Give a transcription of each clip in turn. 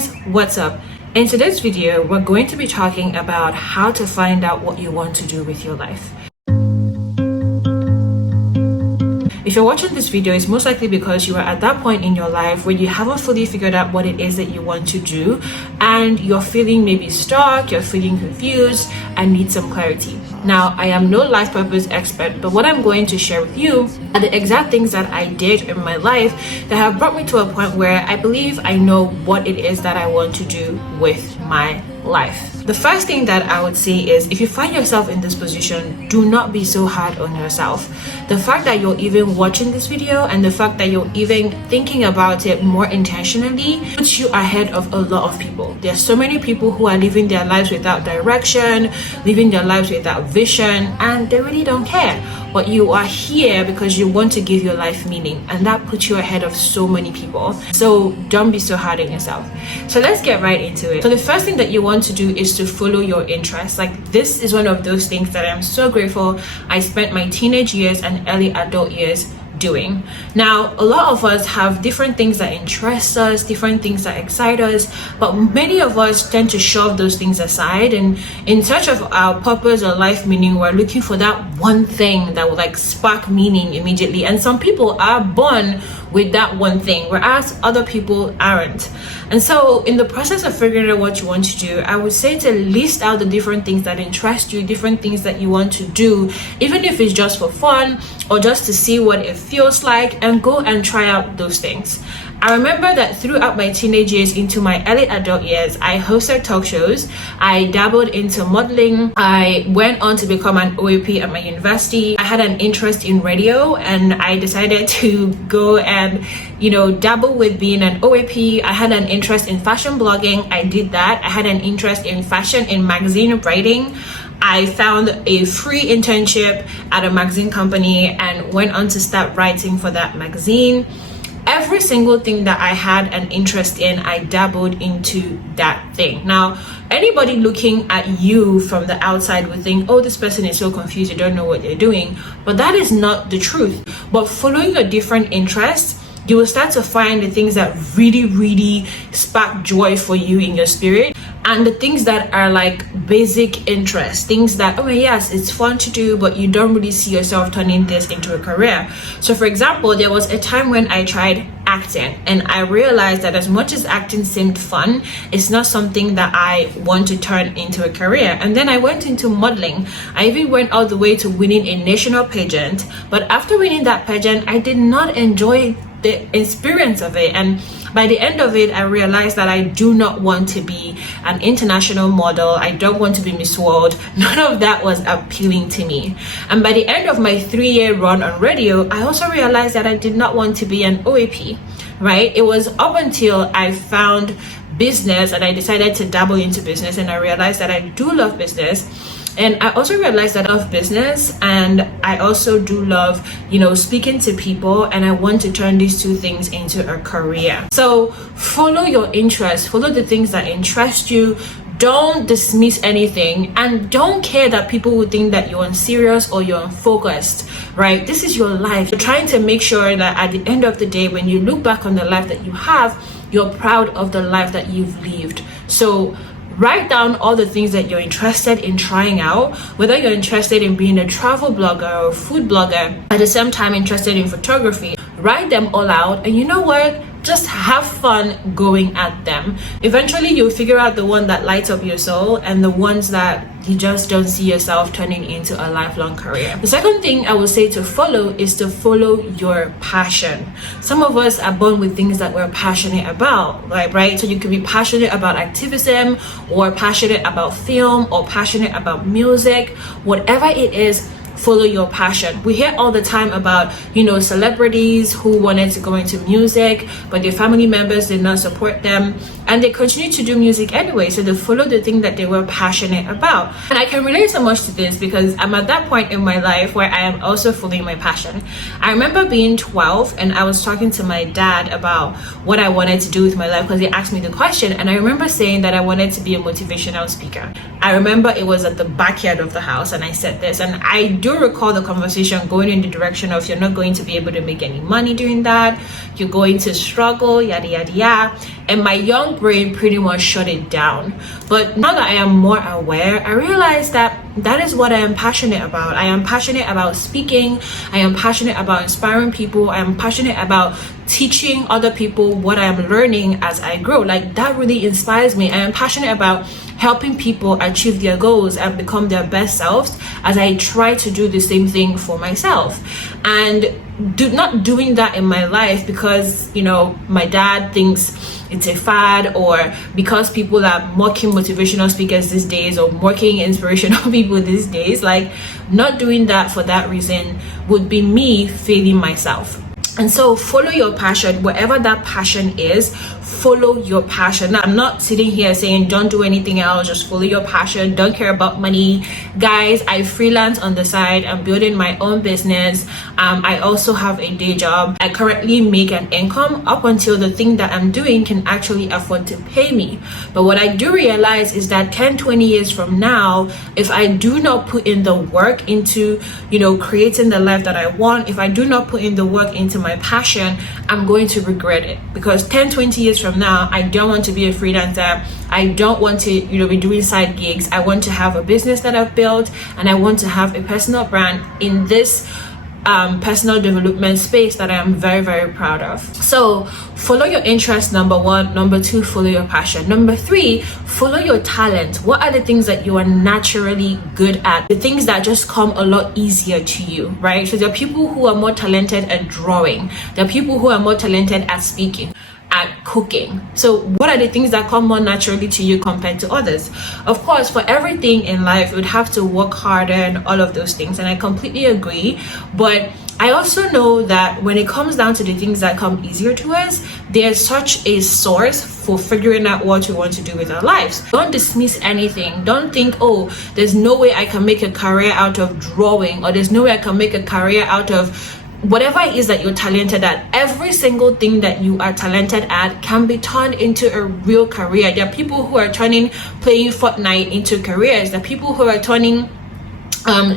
guys, what's up? In today's video, we're going to be talking about how to find out what you want to do with your life. If you're watching this video, it's most likely because you are at that point in your life where you haven't fully figured out what it is that you want to do, and you're feeling maybe stuck, you're feeling confused, and need some clarity. Now, I am no life purpose expert, but what I'm going to share with you are the exact things that I did in my life that have brought me to a point where I believe I know what it is that I want to do with my life. The first thing that I would say is, if you find yourself in this position, do not be so hard on yourself. The fact that you're even watching this video and the fact that you're even thinking about it more intentionally puts you ahead of a lot of people. There are so many people who are living their lives without direction, living their lives without vision, and they really don't care. But you are here because you want to give your life meaning, and that puts you ahead of so many people. So don't be so hard on yourself. So let's get right into it. So the first thing that you want to do is to follow your interests. Like, this is one of those things that I'm so grateful I spent my teenage years and early adult years doing. Now, a lot of us have different things that interest us, different things that excite us, but many of us tend to shove those things aside, and in search of our purpose or life meaning, we're looking for that one thing that will like spark meaning immediately. And some people are born with that one thing, whereas other people aren't. And so in the process of figuring out what you want to do, I would say to list out the different things that interest you, different things that you want to do, even if it's just for fun or just to see what it feels like, and go and try out those things. I remember that throughout my teenage years into my early adult years, I hosted talk shows, I dabbled into modeling, I went on to become an OAP at my university. I had an interest in radio, and I decided to go and, dabble with being an OAP. I had an interest in fashion blogging, I did that. I had an interest in fashion in magazine writing. I found a free internship at a magazine company and went on to start writing for that magazine. Every single thing that I had an interest in, I dabbled into that thing. Now, anybody looking at you from the outside would think, oh, this person is so confused, they don't know what they're doing. But that is not the truth. But following your different interests, you will start to find the things that really, really spark joy for you in your spirit, and the things that are like basic interests, things that, oh yes, it's fun to do, but you don't really see yourself turning this into a career. So for example, there was a time when I tried acting, and I realized that as much as acting seemed fun, it's not something that I want to turn into a career. And then I went into modeling. I even went all the way to winning a national pageant, but after winning that pageant, I did not enjoy the experience of it. And by the end of it, I realized that I do not want to be an international model. I don't want to be Miss World. None of that was appealing to me. And by the end of my 3-year run on radio, I also realized that I did not want to be an OAP, right? It was up until I found business and I decided to dabble into business, and I realized that I do love business. And I also realized that I love business, and I also do love, speaking to people, and I want to turn these two things into a career. So follow your interests, follow the things that interest you. Don't dismiss anything, and don't care that people will think that you're unserious or you're unfocused, right? This is your life. You're trying to make sure that at the end of the day, when you look back on the life that you have, you're proud of the life that you've lived. So write down all the things that you're interested in trying out, whether you're interested in being a travel blogger or food blogger, at the same time interested in photography. Write them all out, and you know what? Just have fun going at them. Eventually, you'll figure out the one that lights up your soul and the ones that you just don't see yourself turning into a lifelong career. The second thing I would say to follow is to follow your passion. Some of us are born with things that we're passionate about, right? So you could be passionate about activism, or passionate about film, or passionate about music. Whatever it is, follow your passion. We hear all the time about, celebrities who wanted to go into music, but their family members did not support them, and they continue to do music anyway. So they follow the thing that they were passionate about. And I can relate so much to this because I'm at that point in my life where I am also following my passion. I remember being 12, and I was talking to my dad about what I wanted to do with my life, because he asked me the question, and I remember saying that I wanted to be a motivational speaker. I remember it was at the backyard of the house, and I said this, and I do recall the conversation going in the direction of, you're not going to be able to make any money doing that, you're going to struggle, yada yada yada. and my young brain pretty much shut it down. But now that I am more aware, I realize that that is what I am passionate about. I am passionate about speaking. I am passionate about inspiring people. I am passionate about teaching other people what I am learning as I grow. Like, that really inspires me. I am passionate about helping people achieve their goals and become their best selves as I try to do the same thing for myself. And not doing that in my life because, you know, my dad thinks it's a fad, or because people are mocking motivational speakers these days or mocking inspirational people these days. Like, not doing that for that reason would be me failing myself. And so follow your passion, whatever that passion is. Follow your passion. Now, I'm not sitting here saying don't do anything else, just follow your passion, don't care about money. Guys, I freelance on the side. I'm building my own business. I also have a day job. I currently make an income up until the thing that I'm doing can actually afford to pay me. But what I do realize is that 10-20 years from now, if I do not put in the work into, you know, creating the life that I want, if I do not put in the work into my passion, I'm going to regret it. Because 10-20 years from now, I don't want to be a freelancer. I don't want to, you know, be doing side gigs. I want to have a business that I've built, and I want to have a personal brand in this personal development space that I am very, very proud of. So follow your interest, number one. Number two, follow your passion. Number three, follow your talent. What are the things that you are naturally good at? The things that just come a lot easier to you, right? So there are people who are more talented at drawing. There are people who are more talented at speaking, at cooking. So what are the things that come more naturally to you compared to others? Of course, for everything in life, you would have to work harder and all of those things, and I completely agree. But I also know that when it comes down to the things that come easier to us, there's such a source for figuring out what we want to do with our lives. Don't dismiss anything. Don't think, oh, there's no way I can make a career out of drawing, or there's no way I can make a career out of whatever it is that you're talented at. Every single thing that you are talented at can be turned into a real career. There are people who are turning playing Fortnite into careers. There are people who are turning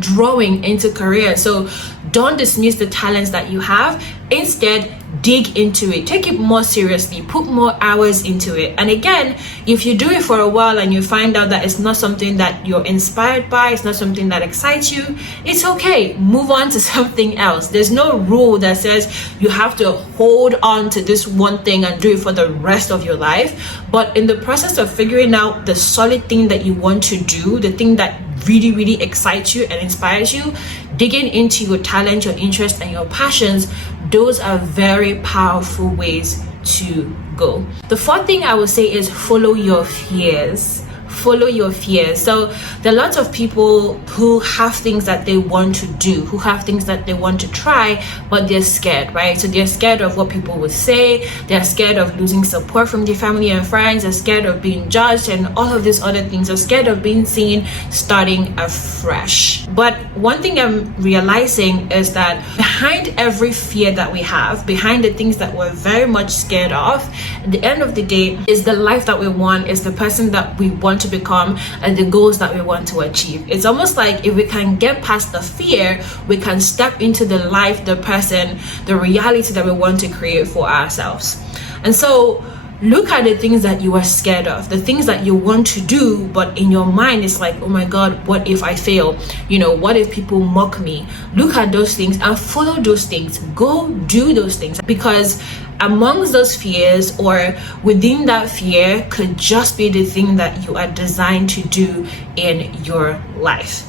drawing into careers. So don't dismiss the talents that you have. Instead, dig into it. Take it more seriously. Put more hours into it. And again, if you do it for a while and you find out that it's not something that you're inspired by, it's not something that excites you, it's okay. Move on to something else. There's no rule that says you have to hold on to this one thing and do it for the rest of your life. But in the process of figuring out the solid thing that you want to do, the thing that really, really excites you and inspires you, digging into your talent, your interest, and your passions, those are very powerful ways to go. The fourth thing I would say is follow your fears. Follow your fears. So there are lots of people who have things that they want to do, who have things that they want to try, but they're scared, right? So they're scared of what people would say. They're scared of losing support from their family and friends. They're scared of being judged and all of these other things. They're scared of being seen starting afresh. But one thing I'm realizing is that behind every fear that we have, behind the things that we're very much scared of, at the end of the day is the life that we want, is the person that we want to become, and the goals that we want to achieve. It's almost like if we can get past the fear, we can step into the life, the person, the reality that we want to create for ourselves. And so look at the things that you are scared of, the things that you want to do, but in your mind it's like, oh my God, what if I fail? You know, what if people mock me? Look at those things and follow those things. Go do those things, because amongst those fears or within that fear could just be the thing that you are designed to do in your life.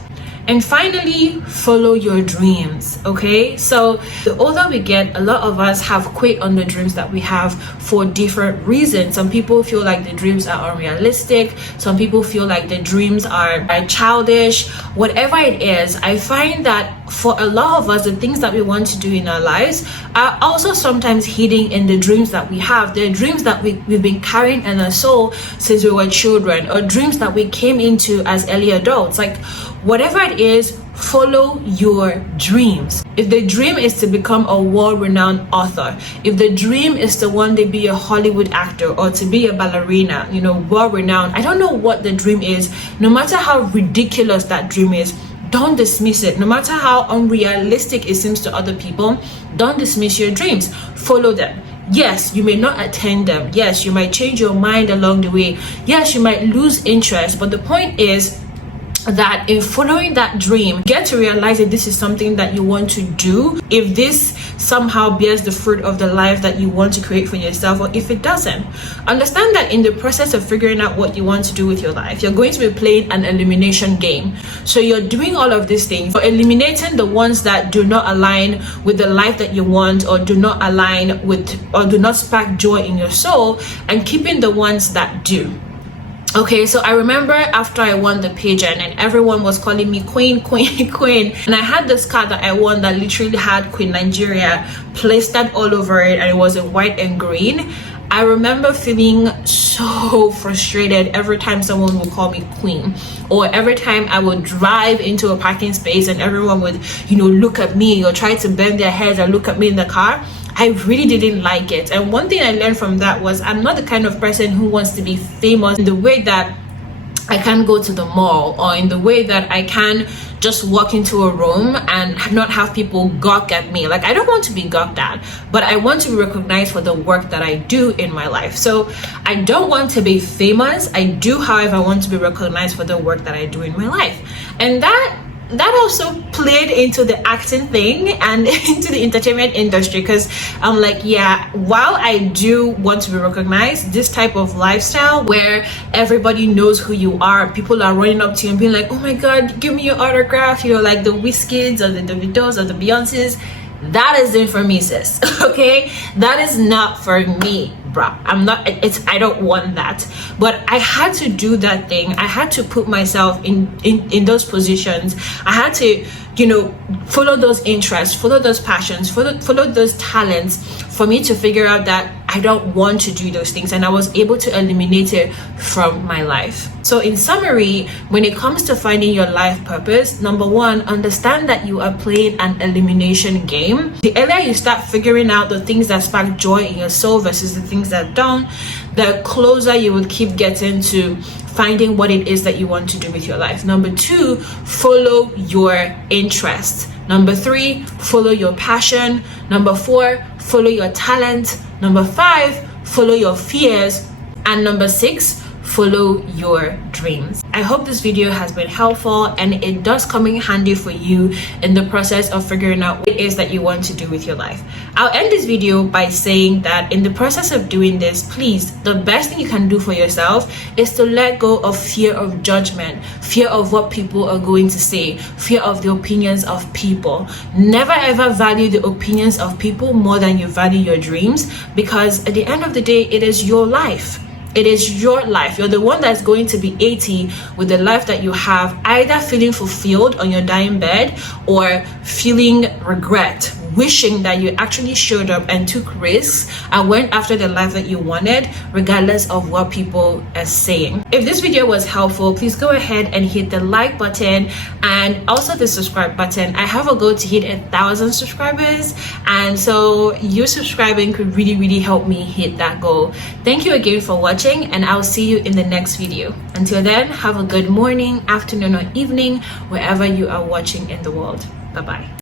And finally, follow your dreams, okay? So the older we get, a lot of us have quit on the dreams that we have for different reasons. Some people feel like the dreams are unrealistic. Some people feel like the dreams are childish. Whatever it is, I find that for a lot of us, the things that we want to do in our lives are also sometimes hidden in the dreams that we have. They're dreams that we've been carrying in our soul since we were children, or dreams that we came into as early adults. Like, whatever it is, follow your dreams. If the dream is to become a world-renowned author, if the dream is to one day be a Hollywood actor or to be a ballerina, you know, world-renowned, I don't know what the dream is. No matter how ridiculous that dream is, don't dismiss it. No matter how unrealistic it seems to other people, don't dismiss your dreams. Follow them. Yes, you may not attend them. Yes, you might change your mind along the way. Yes, you might lose interest. But the point is that in following that dream, get to realize that this is something that you want to do. If this somehow bears the fruit of the life that you want to create for yourself, or if it doesn't, understand that in the process of figuring out what you want to do with your life, you're going to be playing an elimination game. So you're doing all of these things, you're eliminating the ones that do not align with the life that you want, or do not align with, or do not spark joy in your soul, and keeping the ones that do. Okay, so I remember after I won the pageant and everyone was calling me queen, queen, queen, and I had this card that I won that literally had Queen Nigeria plastered all over it, and it was in white and green. I remember feeling so frustrated every time someone would call me queen, or every time I would drive into a parking space and everyone would, look at me or try to bend their heads and look at me in the car. I really didn't like it. And one thing I learned from that was I'm not the kind of person who wants to be famous in the way that I can go to the mall, or in the way that I can just walk into a room and not have people gawk at me. Like, I don't want to be gawked at, but I want to be recognized for the work that I do in my life. So I don't want to be famous. I do, however, want to be recognized for the work that I do in my life. And that also played into the acting thing and into the entertainment industry, because I'm like, yeah, while I do want to be recognized, this type of lifestyle where everybody knows who you are, people are running up to you and being like, oh my god, give me your autograph, like the Wizkids or the Davidos or the Beyoncés, that isn't for me, sis. Okay, that is not for me, bruh. I don't want that. But I had to do that thing. I had to put myself in those positions. I had to follow those interests, follow those passions, follow those talents, for me to figure out that I don't want to do those things, and I was able to eliminate it from my life. So in summary, when it comes to finding your life purpose, number one, understand that you are playing an elimination game. The earlier you start figuring out the things that spark joy in your soul versus the things that don't, the closer you will keep getting to finding what it is that you want to do with your life. Number two, follow your interests. Number three, follow your passion. Number four, follow your talent. Number five, follow your fears. And number six, follow your dreams. I hope this video has been helpful, and it does come in handy for you in the process of figuring out what it is that you want to do with your life. I'll end this video by saying that in the process of doing this, please, the best thing you can do for yourself is to let go of fear of judgment, fear of what people are going to say, fear of the opinions of people. Never ever value the opinions of people more than you value your dreams, because at the end of the day, it is your life. It is your life. You're the one that's going to be 80 with the life that you have, either feeling fulfilled on your dying bed or feeling regret, wishing that you actually showed up and took risks and went after the life that you wanted, regardless of what people are saying. If this video was helpful, please go ahead and hit the like button and also the subscribe button. I have a goal to hit 1,000 subscribers, and so you subscribing could really help me hit that goal. Thank you again for watching, and I'll see you in the next video. Until then, have a good morning, afternoon, or evening, wherever you are watching in the world. Bye-bye.